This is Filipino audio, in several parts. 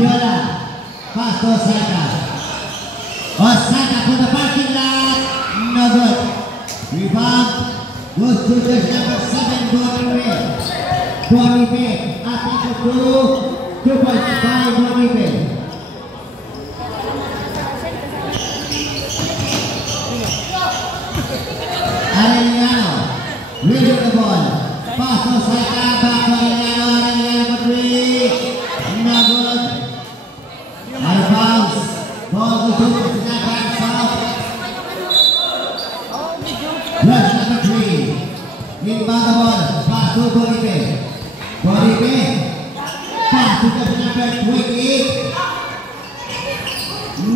Viola, pass to Osaka. Osaka for the parking lot, no good. Rebound goes to just number 7, Bonipe. Bonipe, attention to 2.5 Bonipe. Arellano, with the ball. Pass to Osaka, back to Arellano, Arellano for 3. No good. Out of bounds. Ball goes to Osaka and south. Rush number 3. Inbound the ball. Pass to Bonipe. Bonipe. Pass to the number 28.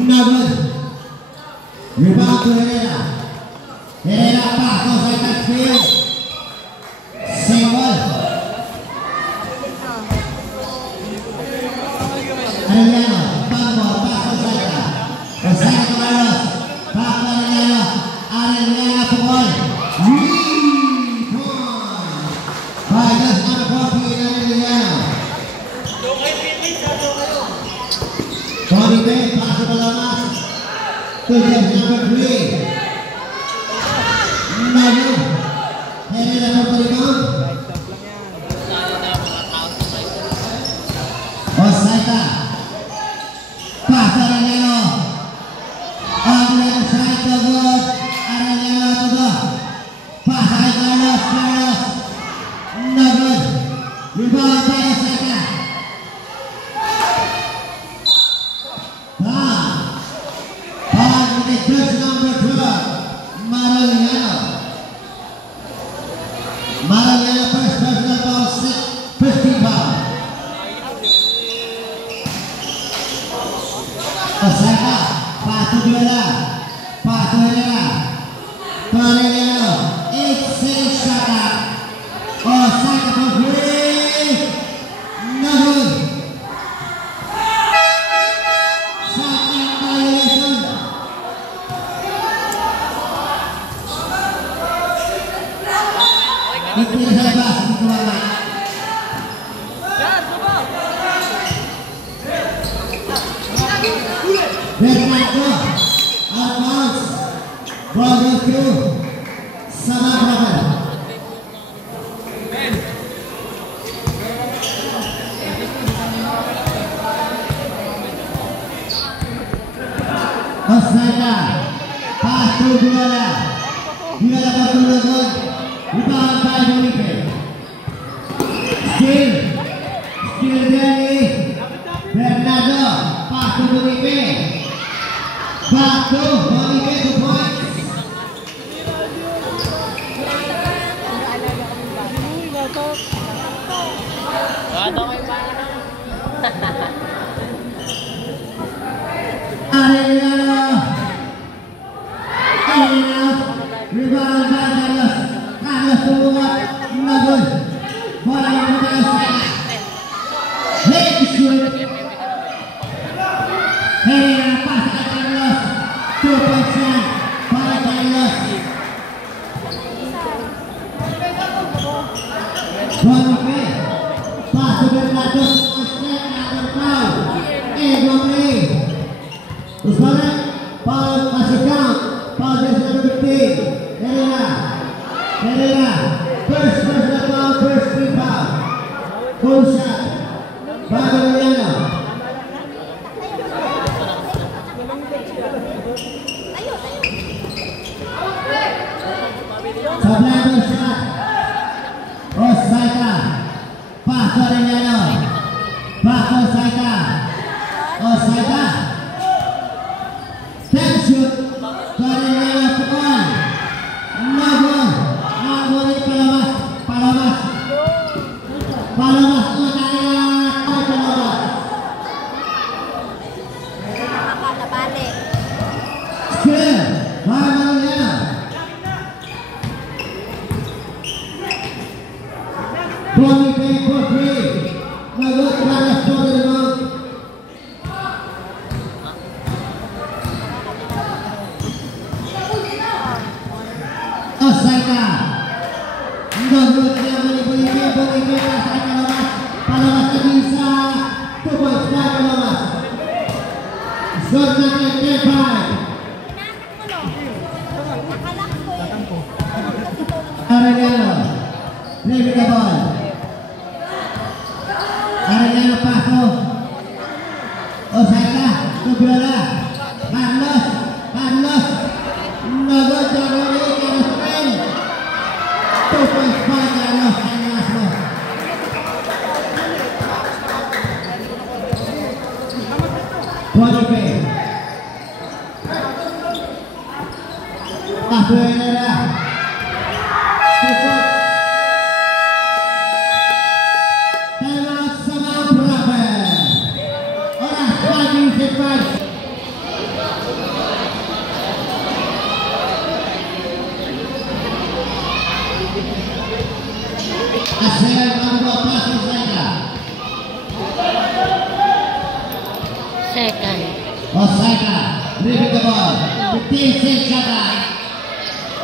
No good. Rebound to Herrera. Herrera pass to Osaka field. Same ball. Arellano. Back ball. Pass to Osaka. Osaka to Carlos. Back to Arellano. Arellano to ball. By just number 14, Arellano. Bonipe, pass to Palomas. To just number 3. Nayo. Herrera for the rebound. Osaka. Pass to Arellano. On the left side to good. Arellano to go. Pass to Carlos. Carlos. No good. Rebound by Osaka. Ball with the jersey number 12. Mariano. Mariano first personal foul, 15 foul. Osaka. Pass to Viola. Pass to Herrera. To Arellano. 8-6 shot up. Osaka for 3. No good. Shot in violation. Itu yang saya bahas di keluarga. Bernardo. Advance. Ball goes to Sabah. Osaka, pass to Viola. Viola for the good. Rebound by Bonipe. Still Danny. Bernardo, pass to Bonipe. Back to Bonipe to point. Arellano. Rebound by Carlos. Carlos to what? No good. Bola yang mudah Osaka. Head to shoot. Herrera pass to Carlos. 2-point shot. Bola Carlos. Bonipe. Pass to Bernardo. Step number 5. Egomri. Usmana. Paul masih down. Paul just number 15. Herrera. First personal foul, first free foul. Full shot. Bago Arellano. Sablado shot. Osaka. Pass to Arellano. Back to Osaka. Osaka. Ten shoot. To Arellano to one. No good. Nagulit Palomas. Palomas. Palomas. Palomas. Skill. Arellano. Bonipe for 3. Nagulit Carlos for the rebound. Osaka. Nagulit niya Bonipe. Bonipe. Palomas. Palomas na bisa. 2 points by Palomas. Good number 35. Arellano. Leave the ball. Arellano paso. Osaka. Tubiola. Carlos. Carlos. No good. Carlos. 2.5 Carlos. Guadalupe. Afuera. Temat sama berapa? Orang lagi cepat. Asal membawa pasir saya. Second. Osaka, leave the ball. 15 seconds.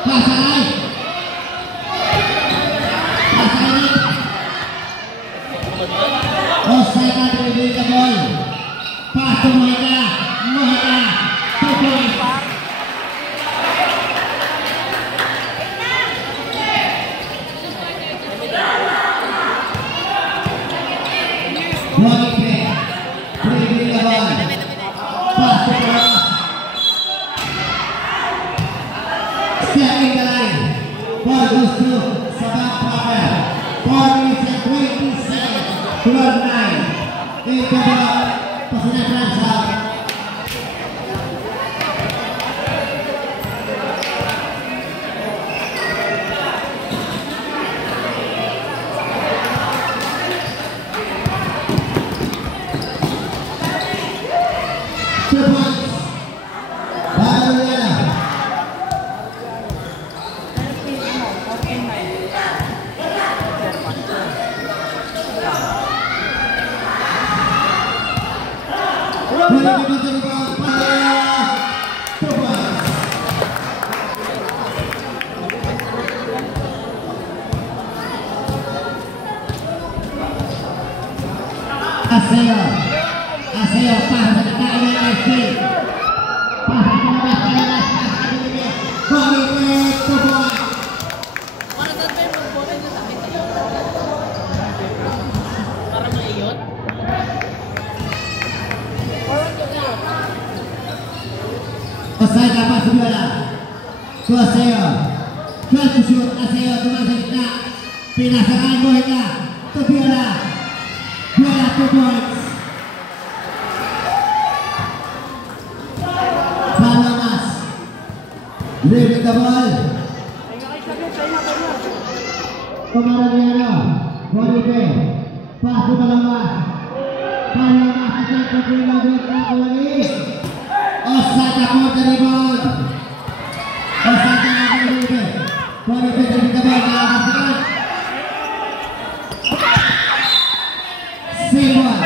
Pasai. Pasai. Osaka leave the ball. Pass to Mohika. Mohika. 2 points. Guadalupe. Leave the ball. Pass to Carlos. Step in the line. Ball goes to Sabang Praber. 4 minutes and 20 seconds. Keluar 9. Into the Pesona Transa. Aseo pas sekali lagi. Pas Osaka dapat bola. Aseo. Jual kusut Aseo cuma sedikit. Pindah serangan Mohika. Bola. Bola 2 points. Balamas. Leave the ball. Komaradiano. Guadalupe. Pas ke Balamas. Balamas akan terima bola lagi. Osaka mau dari ball. Osaka Guadalupe. Guadalupe dari the ball. Simbol.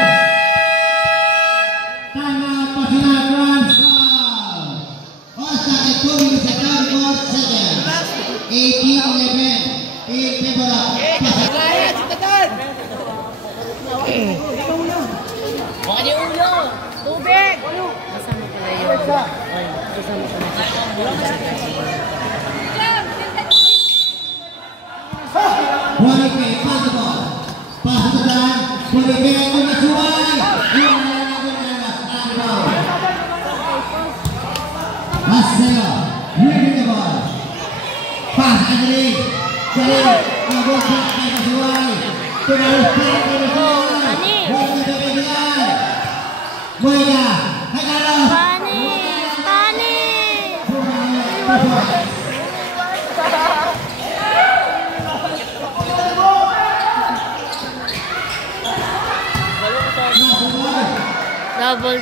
Tangan Pesona Transa. Osaka going to second ball second. 18-11 in favor of Pesona. Baka niya ulo! Tubig! Kasama pala yun. Kasama pala. Guadalupe, pass the ball. Pass to the line. Guadalupe untuk Suwai. Aseo, leaving the ball. Pass Andri. Jadi, ngobok ke Suwai. Terus ke Suwai. Mohika, Carlos. Pani! Double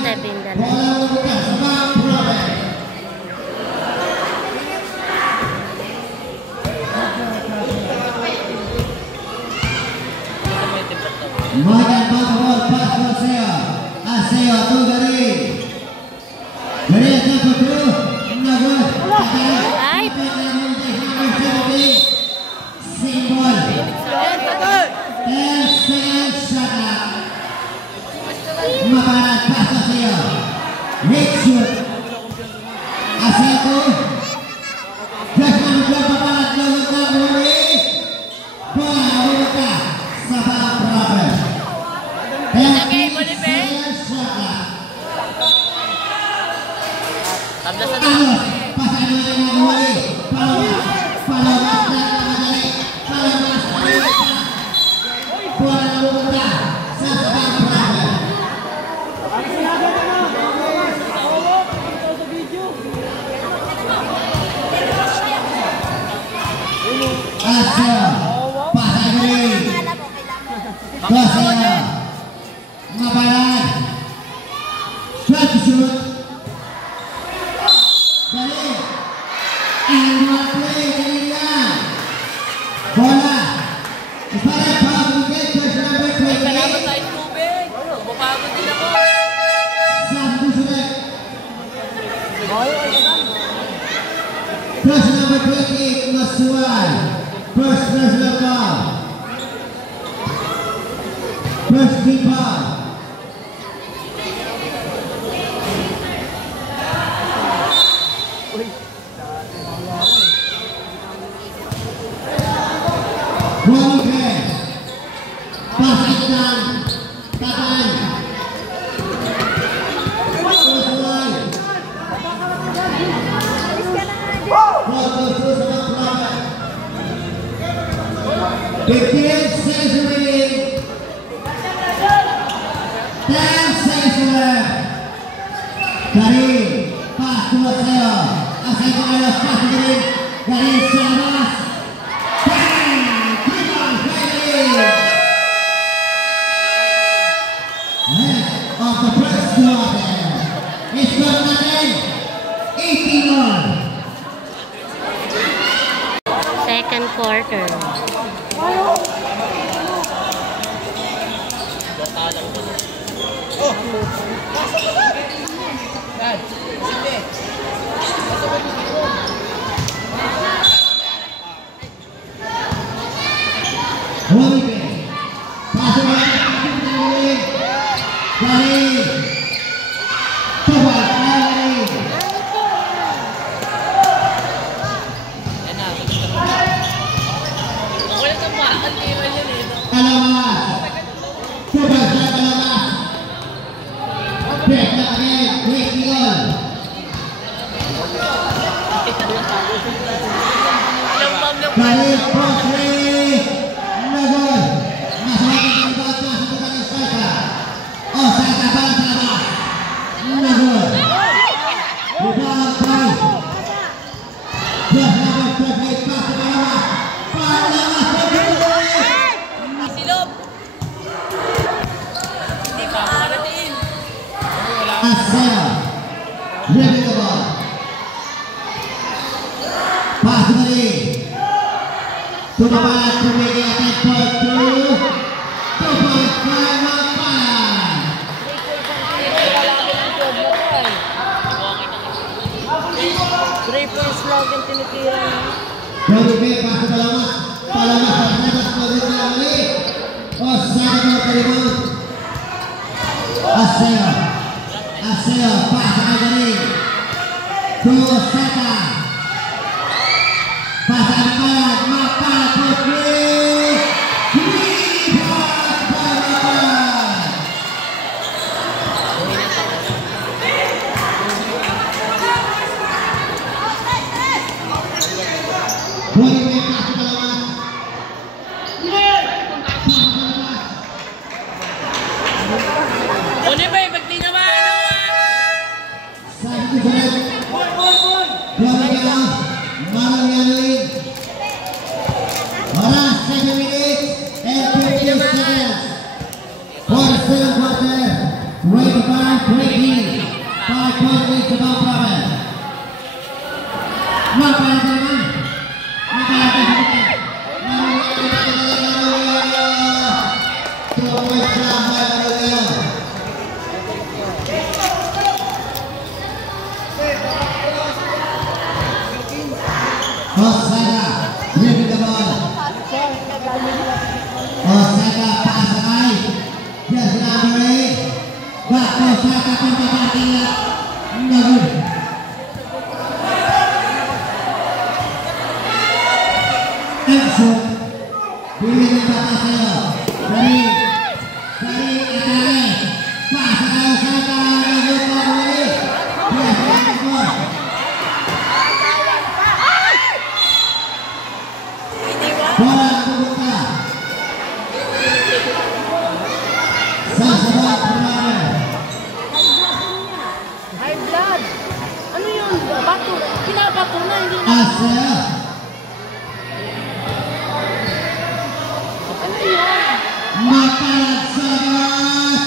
stepping the line. Mohika ball pass to Aseo. Aseo tu Gari. Gari akan kontrol. Namun, Ay! Simbol. 10 seconds shot. Mabarat pass to Aseo. Aseo. Hit shoot. Aseo. Just number 12 papalat lawan ka huli. Bola huli ka sa balang proper. Lagay mo ni Ben. Tablas na Pasan na ng huli. Palawas. Palawas na madali. Palawas. Bola huli ka sa balang proper. Aseo. Pasan green. Aseo. Ngabalan. Shot shoot. Balik. And one play. Ganina. Bola. Ipalit pa. Bukit. First number 20. Salamat tayo tubig. Bukagod din ako. Satu sulit. First number 28. Masuai. First personal foul. First team foul. Bukan. Pasangan. Tahan. Masuai. Begin seconds remaining. 10 seconds left. Dari pas buat saya. Asal kembali pas begini dari Saras. Of the first quarter. It's got nothing. 18-1. Second quarter. Balik Posri Nagol Masalah Saka Oh Saka Bantara Nagol Rebound by Just number 28 pass to Palawas Silop. Hindi pa makarating. Asel Ready the ball Pass to Balik to the back to make it attack for two. 2.5 Mapalan. Three points lang yung tinitira. Balik pass to Palawas. Palawas terlepas balik lagi. Osaka mau terima. Asel pass kali. To Osaka. Pasan Mapalan, Mapalan Putri. Rebound by Mapalan. Boleh bebas ke lawan. Boleh ba? Ba't di naman? Satu sulit. Dua megang. Malam Yanuin. Orang 7 minutes and 50 seconds. For the second quarter. 25-20. 5 points lead to Mount Province. Mapalan teman. Mapalan teman. Osaka, bring the ball. Osaka pass away. Just number 8. Back to Osaka. Sasabay Purame. High blood. Ano yun? Bato. Pinabato na, hindi na. Asaya. Ano yun? Makalat sa bas.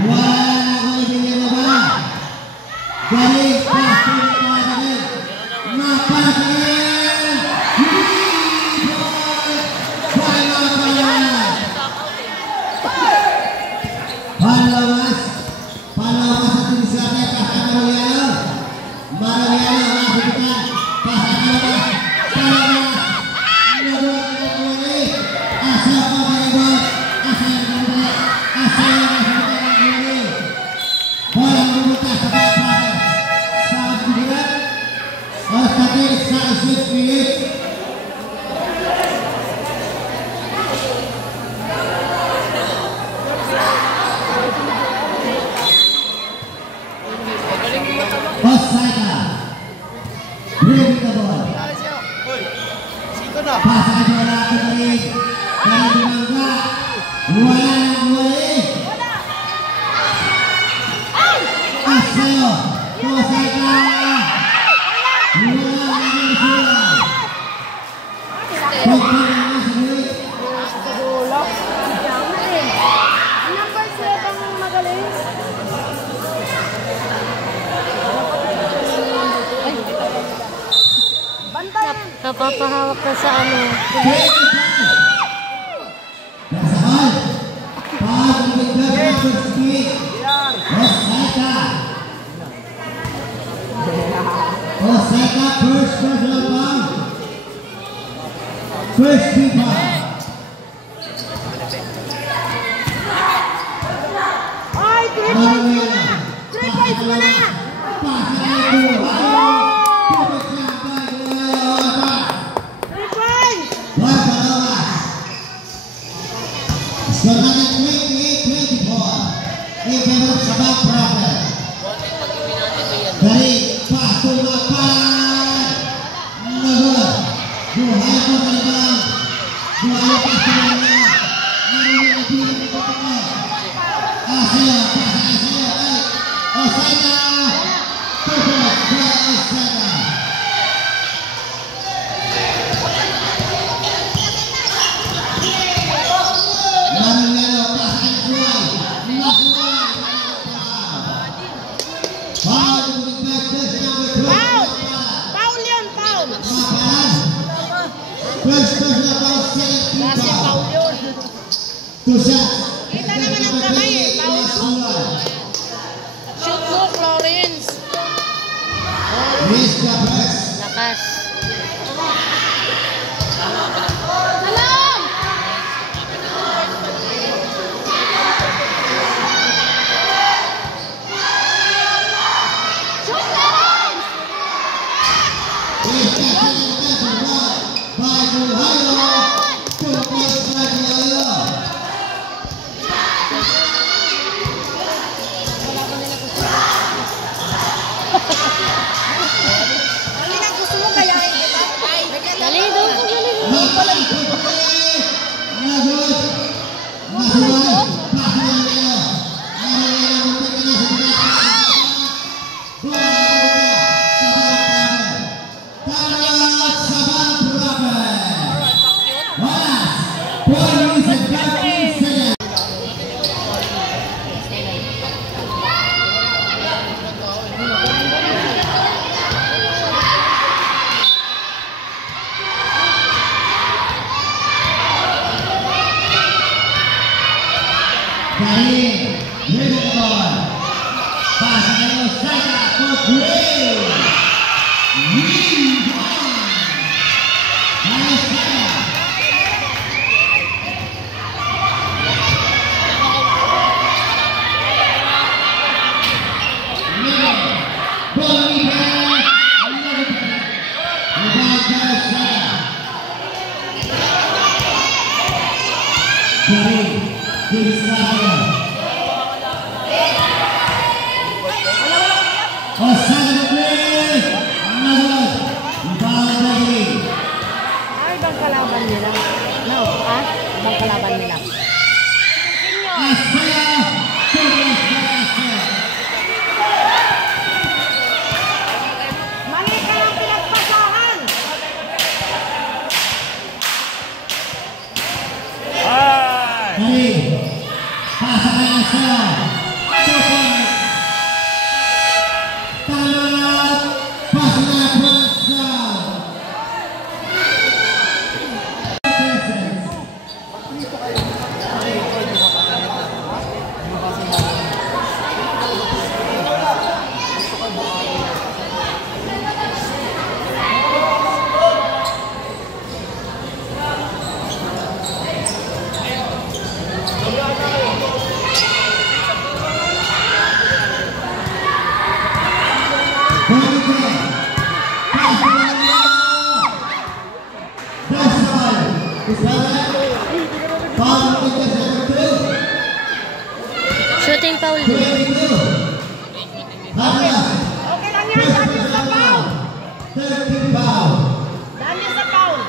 Wala na ko ibigay mo ba? Galing pasti na kagagin. Makalat sa rin. Palawas at tinisate kahit Mariano. Mariano makikitan kahit Palawas. Nagawag na kumuli. Asa ko kaibot. Asa yung kumuli. Asa yung makikitan ang kumuli. Bola memutar sa bawah Praber. Sangat kudirat. Ostatik sa 6 minit. Osaka. Bring the ball. Pasang bola kembali dari Bimangga. Wala nang muli. Aseo. Osaka. Wala nang muli. Pagpapalala sendiri. Tulog. Number 7 magaling. Bantay. Napapahawak ka sa ano. Dasahal. Pag-ibigay ng first kick. Osaka. Osaka first personal foul. First kick foul. Ay, 3 points mo na! 3 points mo na! Pasang ito. Ayaw. Tubig lang tayo. Ayaw. 3 points! Buwan palawas. Skor natin 28-24. In favor of Sabang Praber. Dari patumakan. Nagod. Buhay ko talagang. Buhay ko talagang. Narinig na bilang ito ko. Asaya. Pasang Asaya. Osaka. Perfect. By Osaka. Mariano pasang buhay. Mabuhay. Foul to the back, that's number 12. Foul! Foul yun, foul! Makalan. First personal foul, second team Kasi foul. foul yun. Two shots. Kita naman ang kamay eh, foul. Shoot mo, Florence. Miss the press. Lakas. Alam! Shoot, Florence! Is that the one by Buhayo. 2 points by Buhayo. Ano na gusto mo kaya? Dali doon. Makalan ko Nagod. Masuway. Pasang Mariano. Mariano muntik na sa pinaka. Bola Tamat Sabang Praber. Walas. 4 minutes and 13 seconds. Karim, with the ball. Pasang kay Osaka for three. Lead one. Osaka. Ball rebound. Rebound by Osaka. Karim, good start. Osaka the play. Nagod. Rebound by Ay, ibang kalaban nila. No, ah? Ibang kalaban nila. Asaya. Shooting foul din. Okay lang yan, dahil yung sa foul. Dahil yung sa foul.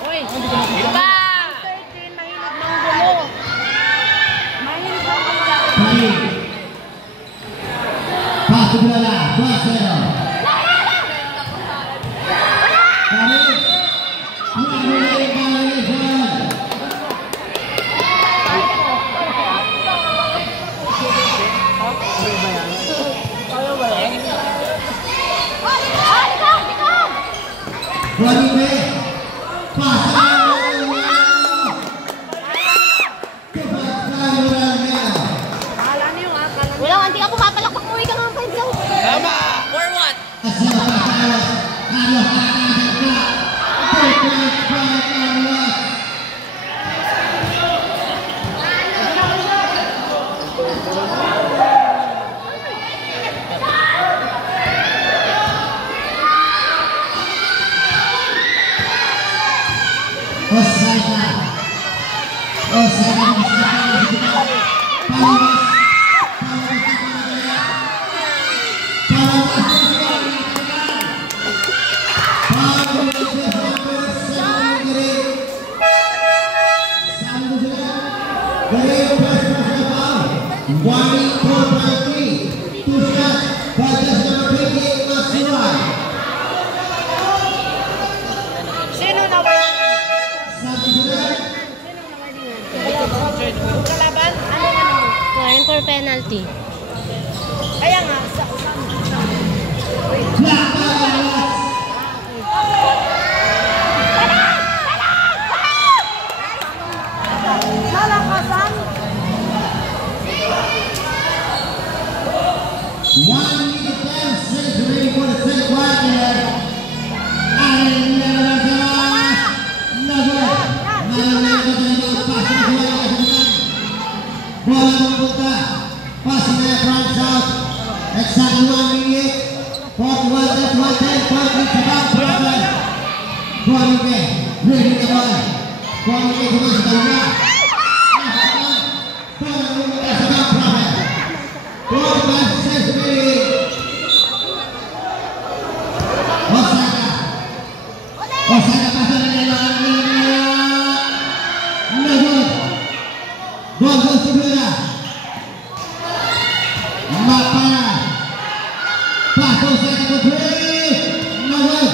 Uy, iba! 13, mahilig ng gulo. Mahilig ng gulo. Walang, hindi ako mapalakpak mo. Ikaw naman 5 lang. Tama! For what? Sino na ba? Kalaban? Ano na naman? Flying for penalty. Kaya nga, nalakasan. 1 minute 10 seconds remaining for the second quarter. Bola membuka pasnya front out. Exactly 1 minute. 41 point sebab berapa? Bola ke, ready the ball. Bola ke terus bola. Bola membuka sebab berapa? 4 seconds remaining. Osaka pasal dari gol segera. Maka Pato saya berdiri. Nomor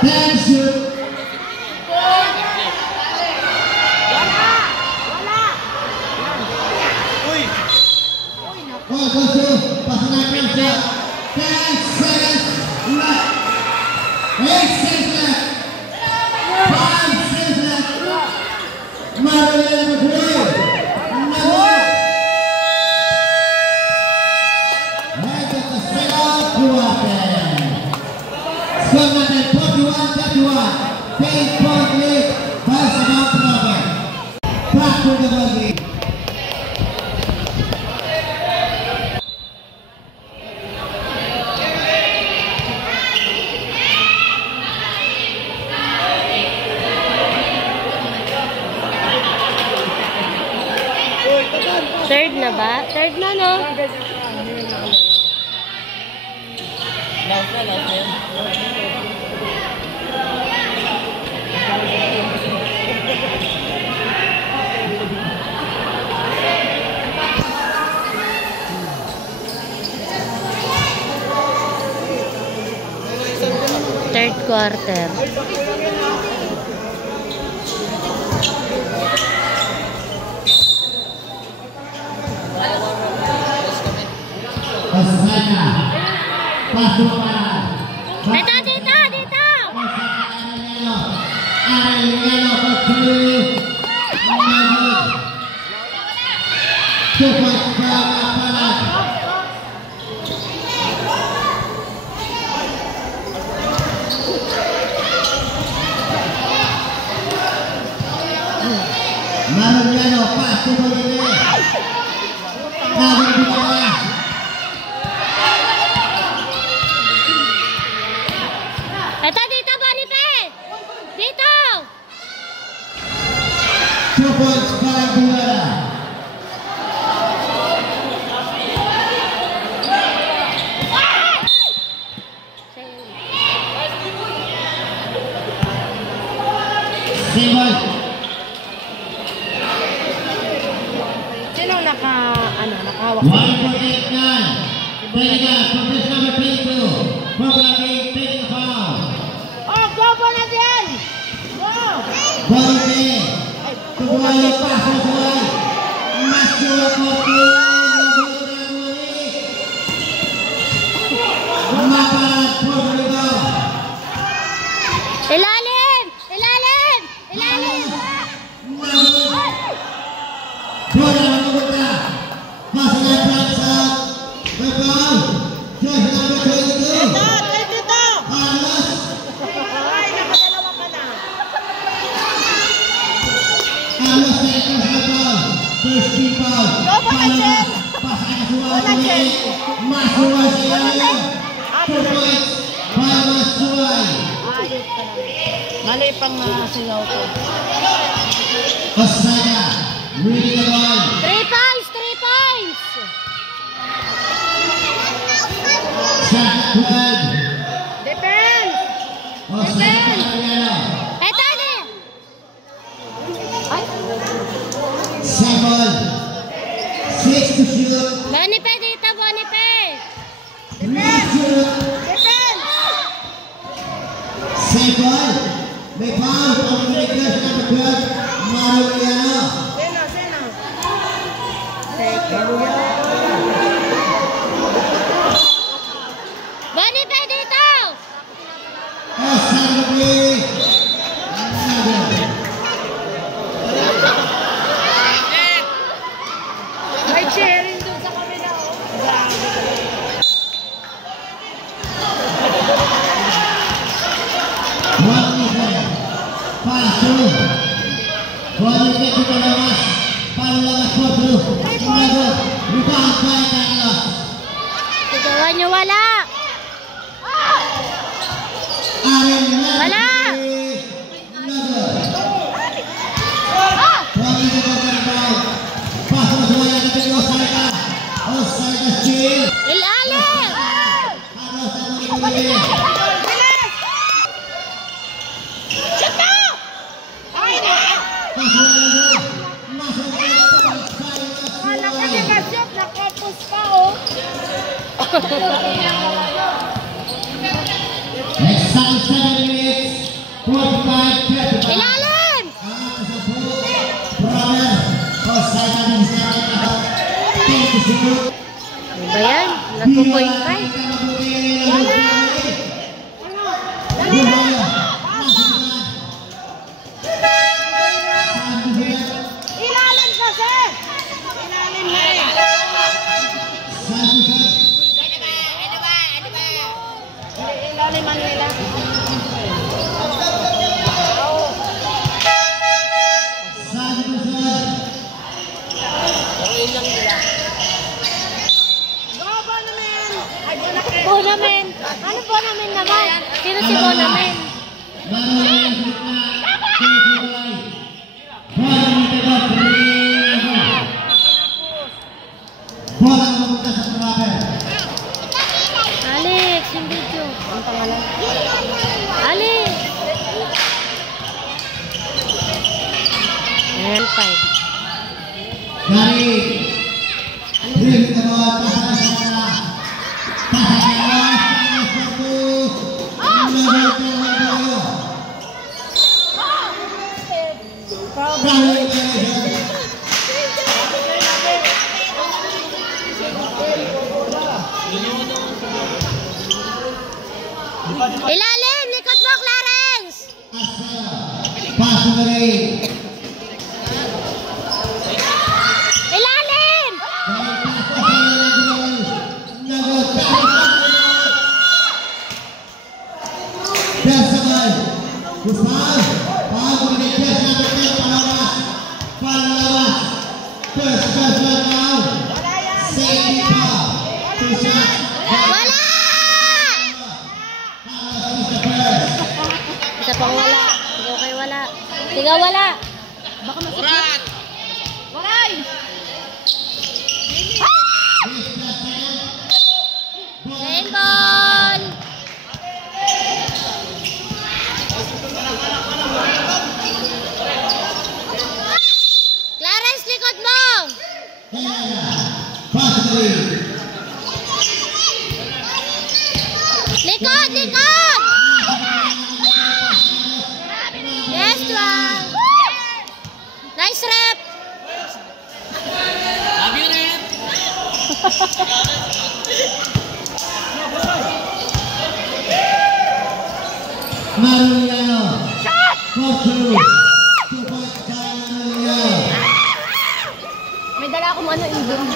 10 shoot. Oh, gol pasangan Prancis. 10 seconds left. 8 seconds left. 5 seconds left. Mario berdiri. Nomor. Head of the second quarter. Skor 41 91. 10-point lead by Samantha Robert. Back to the ball game. Third na ba? Third na, no? Last na yun. Third quarter. Osana. Pasukan. Dito, dito, dito! Arellano for two. 2 points from Apalat. Marellano pass to Bolivia. Kawin di bawah. Ito, dito, Bonipe! Dito! 2 points para Buara. Simbol. Sino nakahawak? 1.89. Peliga, progress number 22. Programming, taking a foul. Oh, go Bonadel! Go! Bolivia. Tubuayo pa, susuay. Masuk ke Maparat Portugal. Ilalim! Ilalim! Ilalim! Bola menunggu. Masih Pransa. Begal. Josh number 22. Alas. Ay, nakadalawa ka na. Alas Tekos begal. First team foul. Pasakan Suwai. Masuk Suwai. 2 points. Palmas Suwai. Ayos ka lang. Mali pang singaw ko. Osana. Reading the ball. 3 points! 3 points! Shot 12. Defense! Osana Arellano. Eto na! Ay! Simbol. 6 to shoot. Bonipe dito, Bonipe! 3 to shoot. Defense! Simbol. May foul on the Lakers number 12. Marellano. Sino? Bonipe dito! Osana Lee. May cheering dun sa kabila. Pasu. Boleh kita lemas. Palamas Portu. Mengagut. Rebound by Carlos. Sigawan nyo wala! Arellano. Wala. Mengagut. Boleh kita rebound. Pasu semuanya dari Osaka. Osaka steal. Ilalim! Carlos yang boleh. Shoot na! Ay, na! Pasu lagi. Masuk ke Wala ka di ba shoot? Nakapos pa, oh! Extra 7 minutes. 45. Ilalim! Brother, Osaka bisa Ano ba yan? Nag-2.5? Ilalim kasi! Ilalim na eh! Ilalim ang nila. Pass to the ring. Ilalim! Wala! Isa pang wala. Ikaw kay wala. Tiga wala. Baka masakit. Waray! Rainbow! Clarence, likod mo! Likod! Likod! Yes, Tuang! Nice rep! Love you, Rep! Mariano. Shot! For two. 2 points by Mariano. May dala akong ano, ibon.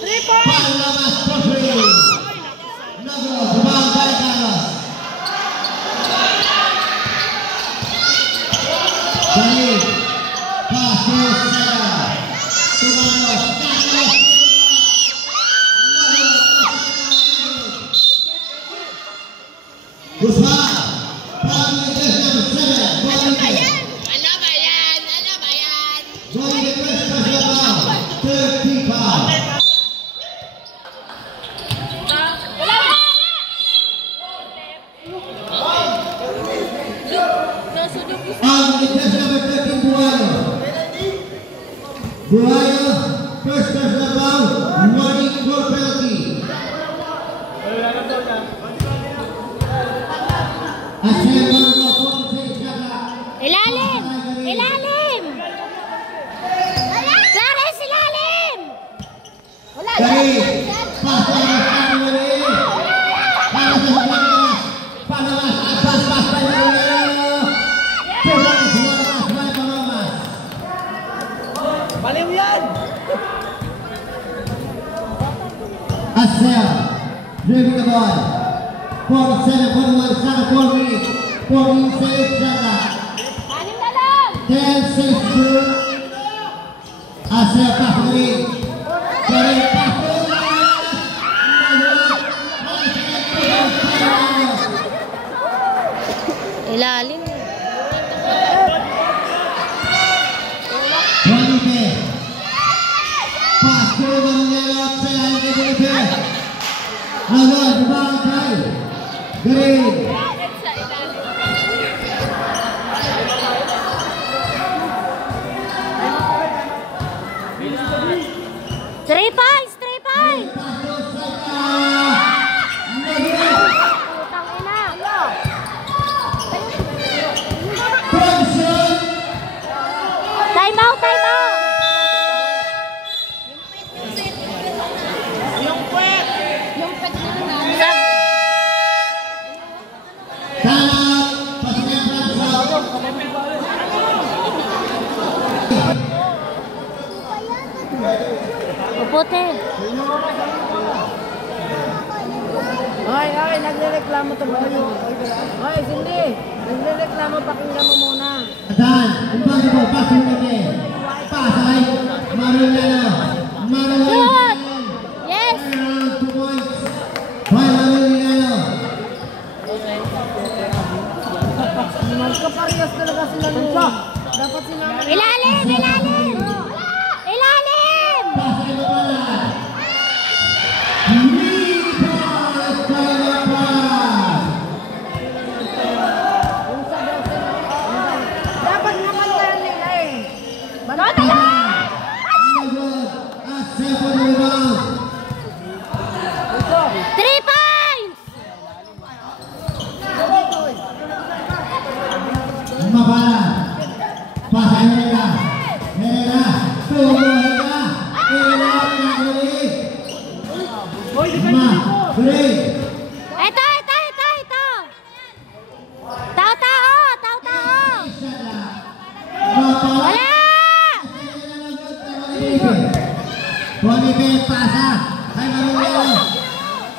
3 points! Buaya, first personal foul, warning for penalty. Ilalim! Ilalim! Clarence, ilalim! Wala Dari, yan! pas Baliw yan! Asel, dribbling the ball. 47-41, 4 minutes. 4 minutes, Anim na lang! 10-6-2. Asel, pass to the ring. Dari, pass to the Ilalim. Juanite. Pass to Manila, Selain ke Juanite. Agad, berbangkai. Green. Three points! 3 points! Putang ina! Time out! Time out! Yung pet! Yung pet na naman. Puputi. Ay, nagre-reklamo to ba? Ay, Cindy! Nagre-reklamo, pakinggan mo muna. Dan, impossible, pass to the pass, ay, Mariano. Shoot! Yes! 2 points. By Mariano. Magkaparehas talaga sila nila. Dapat sinama. Ilalim! Ilalim! Ilalim! Pass to the Bonipe pasa kay Marulio.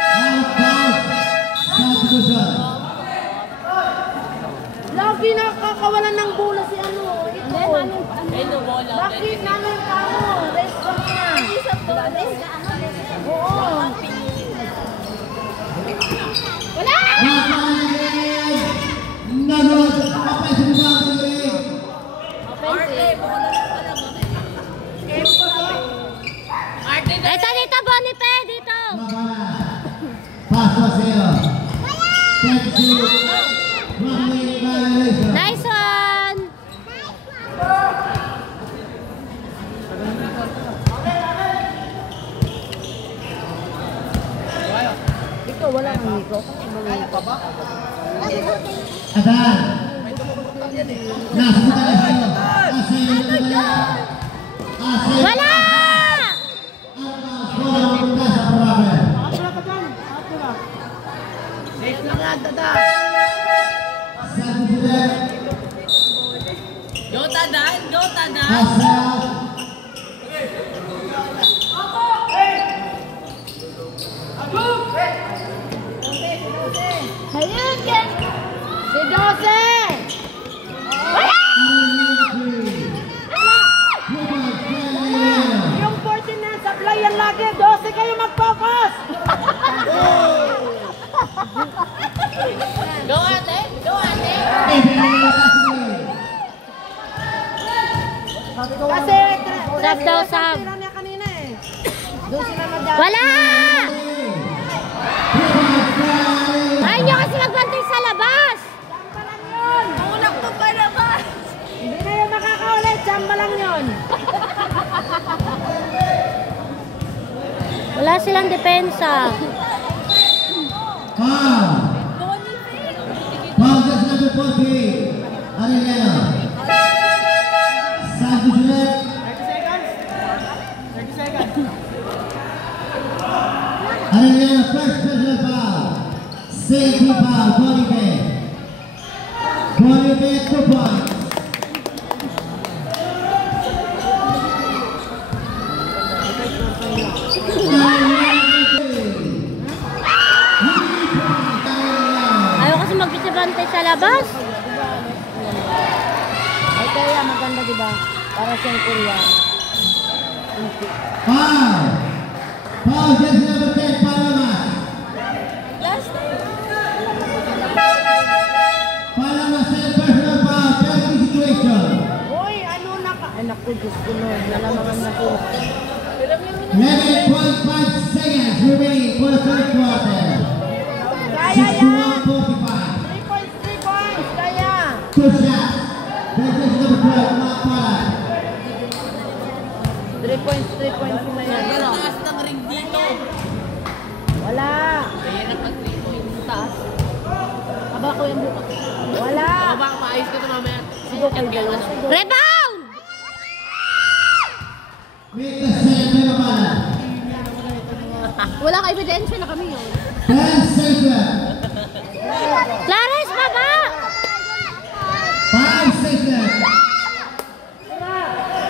Out ball. Substitution. Lagi nakakawalan ng bola si ano. Ito. Bakit namin kamo? Restaurant na. Oo. Wala! Nagod. Kapay sa mga pagkain. Ito, dito, Bonipe, dito. Paso sa'yo. Tensu. Running violation. Nice one. Ito, wala nang Nico. Adan. Nasa na sa'yo. Asay. Wala! Safe lang yan, dada. Go, tadan. Go, tadan. Ayun, Ken! Si Dose! Wala! Yung 14 na supply yan lagi. 12 kayo mag-focus! Go, ate. Go, ate. Kasi, Sab daw, sab. tira niya kanina eh. Doon sila madami. Wala! Ayaw nyo kasi magbantay sa labas. Chamba lang yun. Ulak mo pa naman. Hindi na yun makakaulit. Chamba lang yun. Wala silang depensa. Foul. Foul just number 40. Arellano. Substitution. 30 seconds. Arellano first personal foul. Safety foul. Bonipe. Bonipe 2 points. Ayaw kasi magbantay sa labas. Ay, kaya maganda diba? Para siyang Korean. Foul. Foul just number 10. Palamas. Palamas second personal foul. Penalty situation. Uy, ano na ka? Ay, naku, Diyos ko nun. Nalamangan na ko. 11.5 seconds remaining for the third quarter. Kaya yan! 61-45. 3 points, 3 points! Kaya! Two shots. That's number 12, Mark Pollard. 3 points, 3 points na yan. Ano? Taas ng ring dito. Wala! Mahirap mag 3 points. Taas. Aba ko yung buka. Wala! Baba, maayos ka ito mamaya. Sigo kayo dalawa. Sigo. Rebound! Make the second time Pollard. Wala ka ebidensya na kami yun. 10 seconds. Clarence, baba! 5 seconds.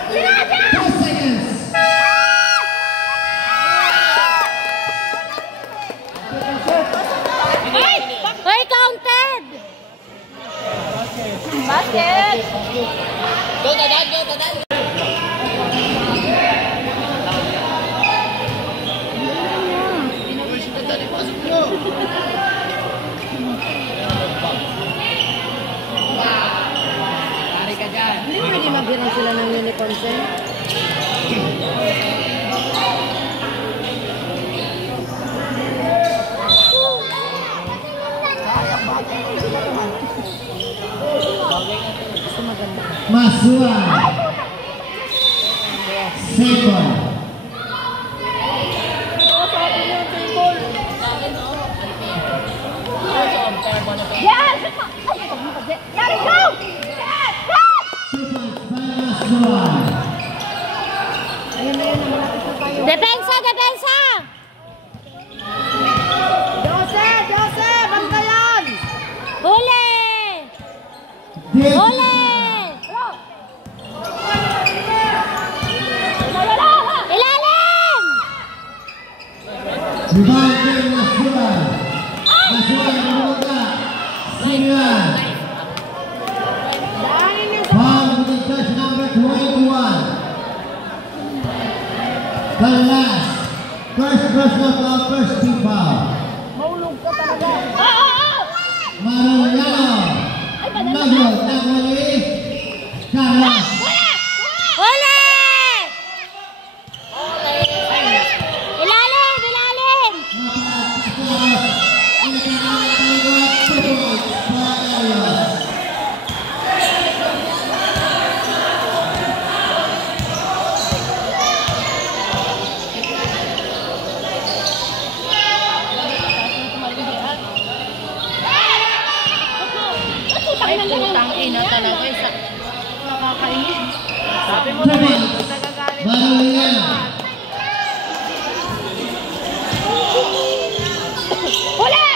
2 seconds. Hoy, counted! Basket! Go, tadan. Go, tadan. Pare ka dyan. Hindi pwede magbilang sila ng unicorn sen. Gusto maganda. Masua. Second. Yes! Let's go! 2 points by Masua. Ayun na yun, malapit na tayo. Depensa, depensa! Jose! Jose! Bantayan! Huli! Dave. Huli! Ilalim! Rebound kay Masuay. Masuay memuda. Senior. Foul with touch number 21. The last. First personal foul, first team foul. Maulog ka talaga. Maruliano. Naglo. Nagwali. Carlos. Uli! Ilalim! Ilalim! Ay, putang ina talaga. Isa. Nakakainis. Sabi mo na rin, nagagalit. Maruliano. Uli!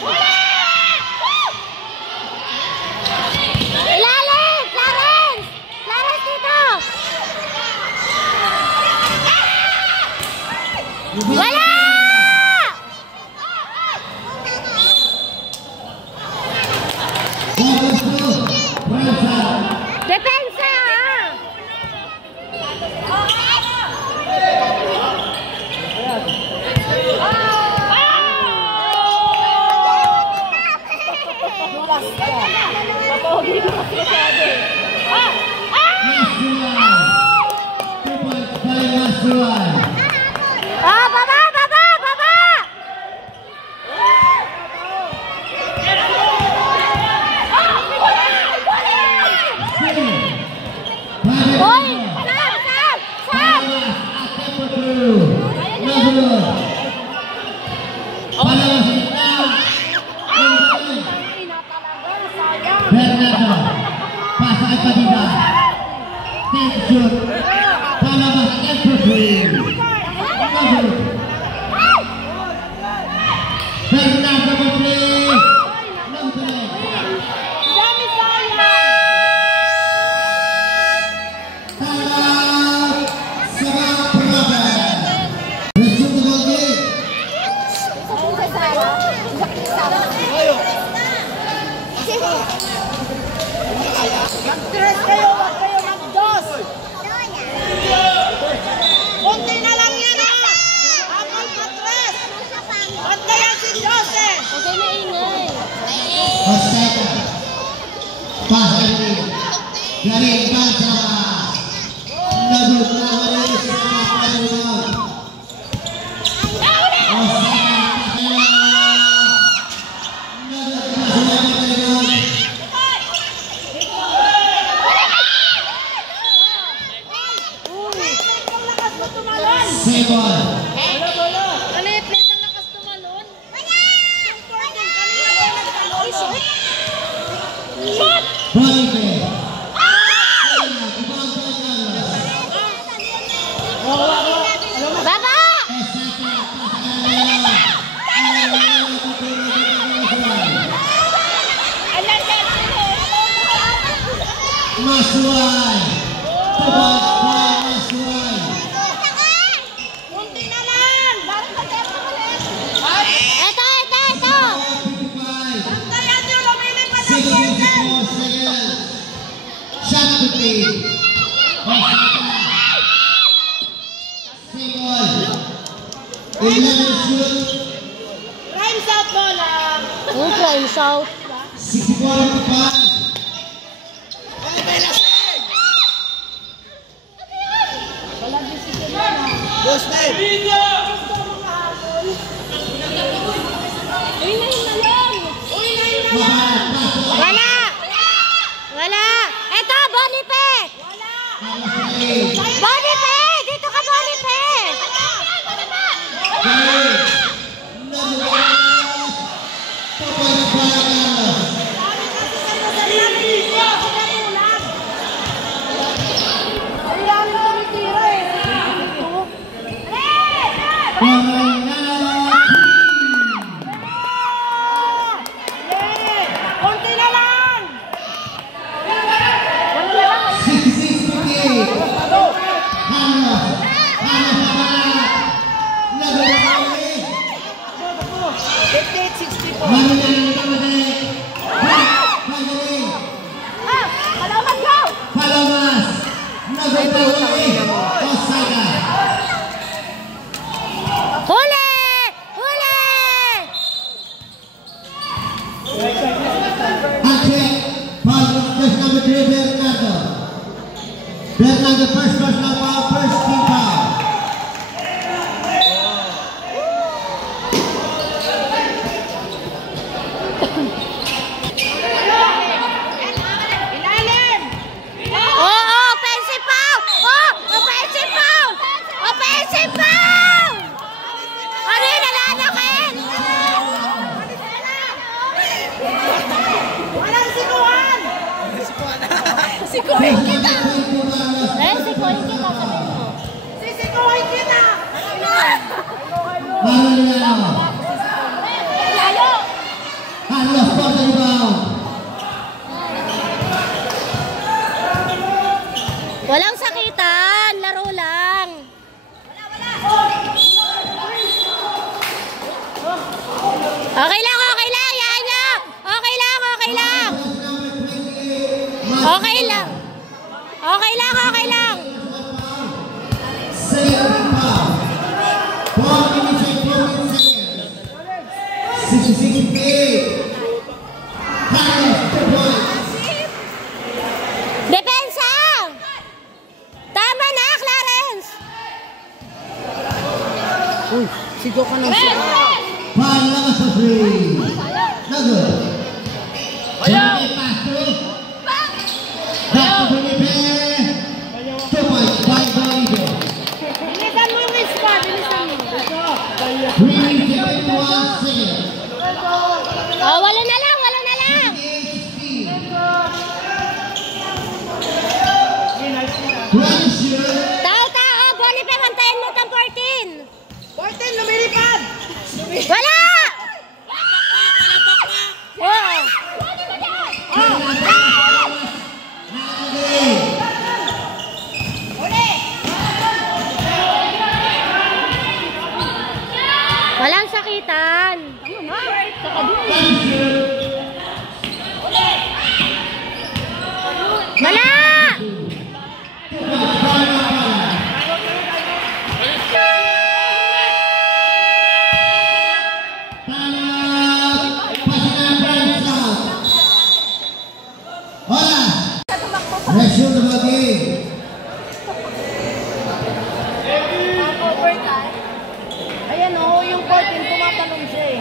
Uli! Ilalim! Clarence! Clarence dito! Wala! Depensa! Papogi ko kasi sabi. Ah, baba! Baba! Baba! Hoy! Sam! Sam! Sam! Bernardo, pasa al Padilla, tension, palabas Evergreen, Bernardo Montri, number Dami sayang! Talag, Sabang Province. Resume the ball game. Mag-stress kayo, wag kayo mag-dos. Kunti na lang yan ha. Habang mag-stress. Ba't na yan si Jose? Huwag kayo maingay. Osaka, pasa ini, dari Bangsa, Nagut Nawaris, Sebol, Kalit-lit ang lakas tumalon. Shot! Bolive, Baba! Masuay, Tubag Masuay, Kunti na lang. Bakit ka tayo ulit? Ito! Ito! Ito! 55, Kaya nyo lumilipad ang 64 seconds, shot to play, Osaka, Sebol, 11 shoot, Rhymes out mo lang. Yung prime south. 64-5. Walang decision yan ha. Uy, nahin na lang. Uy, nahin na lang. Wala! Wala! Ito! Bonipe! Bonipe! Dito ka, Bonipe! Konti na lang! Konti lang! 66-58. Mariana nagkamali. Magaling. Palawan go! Palamas. Nagpapahuli. Osaka. Huli! Huli! Uncheck. Foul first number 3, Bernardo. Bernardo first personal foul, first team foul. Offensive foul! Offensive foul! Offensive foul! Ano yung nalalakin? Walang sikuhan! Sikuhin kita! Sikuhin kita, sabihin mo. Sisikuhin kita! Mariano. Layo! Carlos for the rebound. Walang sakitan, laro lang. Okay lang, yan nyo. Okay lang. Okay lang. Second foul. 4 minutes and 14 seconds. 66-8. Carlos, 2 points. Depensa! Tama na, Clarence! Sigo ka ng sigo. Foul naman sa 3. No good. Ayaw! Pass through. Back to Felipe. 2 points by Felipe. Bilisan mo, Rizka! Bilisan mo. 3 minutes and 51 seconds. Oh, walo na lang. 20 shoot. Tao, Bonipe, bantayan mo itong 14. 14, lumilipad! Wala! Oo. Walang sakitan. Wala! Resume the game. Ayan o, yung 14 tumatalong siya eh.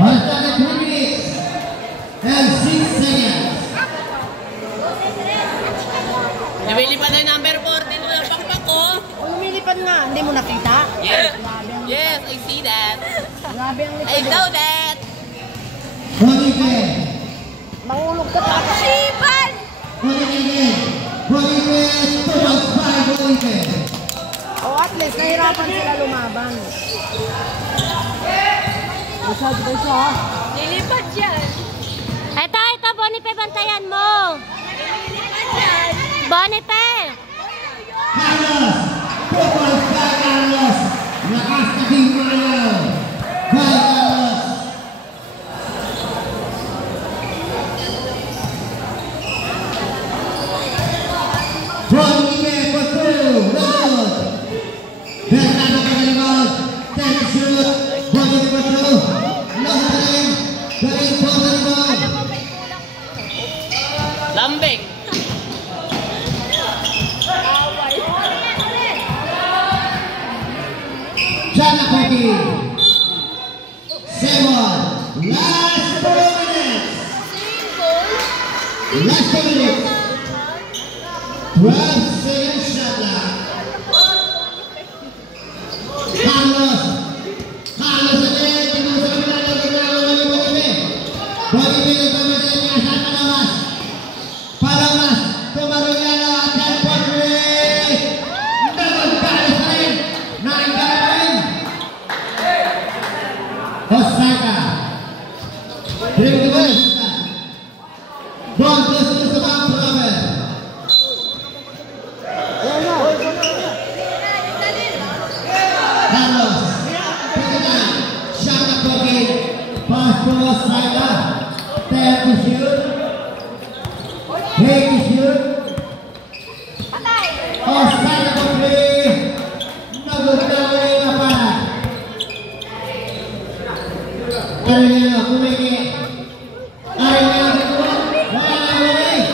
One time 3 minutes and 6 seconds. Lumilipad na yung number 14. Wala pakpak ko. O lumilipad nga, hindi mo nakita? Yes. Yes, I see that. Grabe ang I likod. know that. Felipe. Mahulog ka tapos. Sipan! Felipe. 2.5 Felipe. O at least, nahirapan sila lumaban. Masyado ba siya ha? Lilipad yan. Ito, Bonipe, bantayan mo. Bonipe! Carlos. 2.5 Carlos. Lakas na team Mario. Bye Carlos. Felipe for 2. No good. Bernardo for the rebound. 10 shoot. Felipe for 2. No good. Galing for the rebound. Lambing. Janakobi. 7. Last 4 minutes. Last 2 minutes. 12 seconds shot clock. Carlos. Carlos again. Tingnan sa kabila ng ginagawa ni Felipe. Felipe nagpamadali niya sa Palamas. Palamas. Tumaruyano at Telford Ray. Nagagkalis pa rin. Nainggalan. Osaka. Dribble the ball. Ball goes to the ball, Robert. Saika. Ten to shoot. 8 to shoot. Saika for 3. No good na yung para. Arellano, kumiki. Arellano, wala na ulit.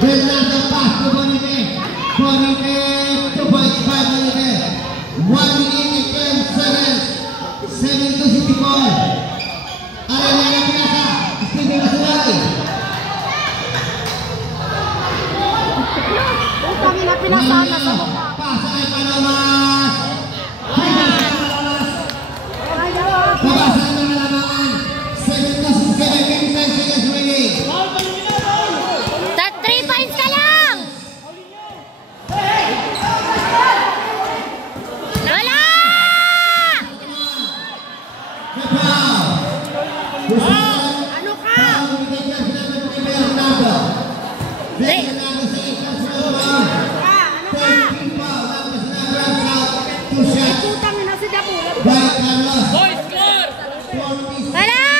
Bernardo pass to Bonite. Bonite, 2.5 Bonite. 1 minute and 10 seconds. 7 to 64. Arellano pinasa. Steve Masulay. Kami na pinasana sa mukha. Pasa kay Panomas. Pabasa na labangan. 7 to 67. 59 seconds remaining. 3 points ka lang! Wala! Ano ka? Boy, score! Wala!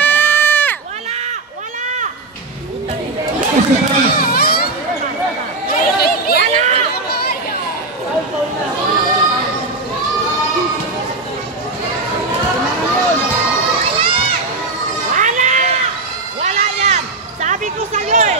Wala yan! Sabi ko sa'yo eh!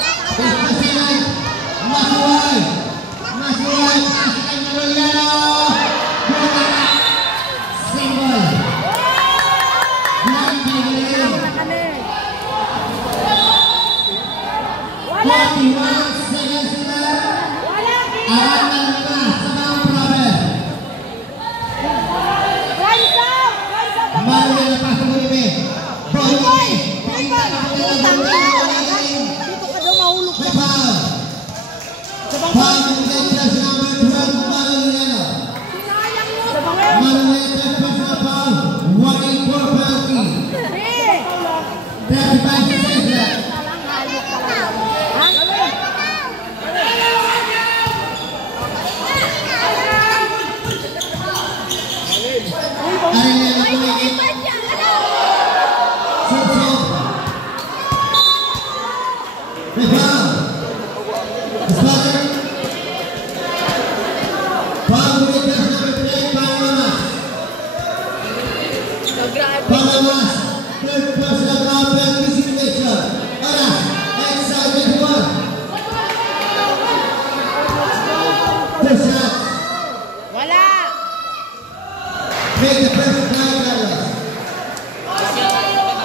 Make the first try, Carlos.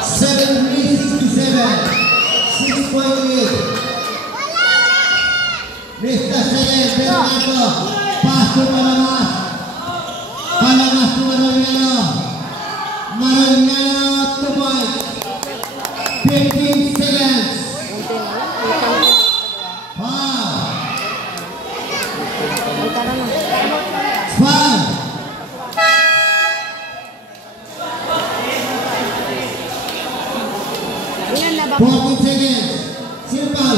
7.67. 6.8. Mr. Selen, Bernardo. Pass to Palamas. Palamas to Maroliano. Maroliano, 2 points. 15 seconds. Foul. Foul. 14 seconds. Simple.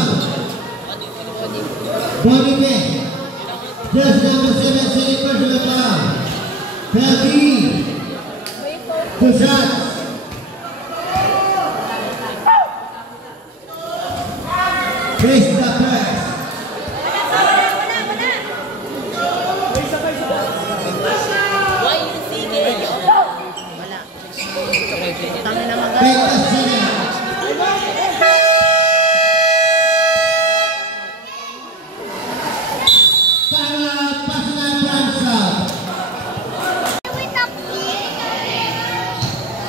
Body kick. Just number 7 second personal foul. 30. 2 shots. Place the press. Take the second.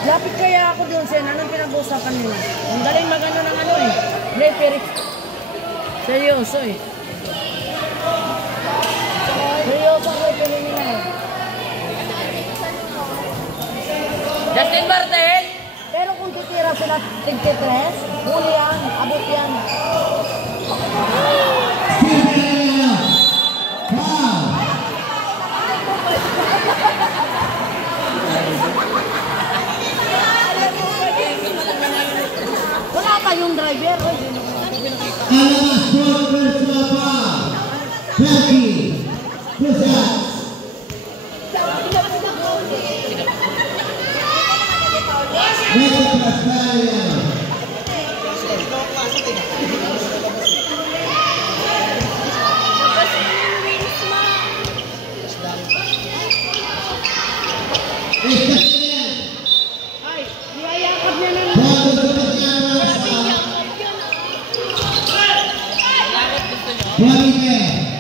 Lapit kaya ako doon, Sen. Anong pinag-uusapan nila? Ang galing magano ng ano eh. Referee. Seryoso eh. Seryoso ang referee nila eh. Justin Martel! Pero kung titira sila tig-3, huli yan, abot yan. Wala pa yung driver. Alamas Walker Swapa. 30. 2 shots. Make it Australia. Ay, niyayakap niya na Juanite.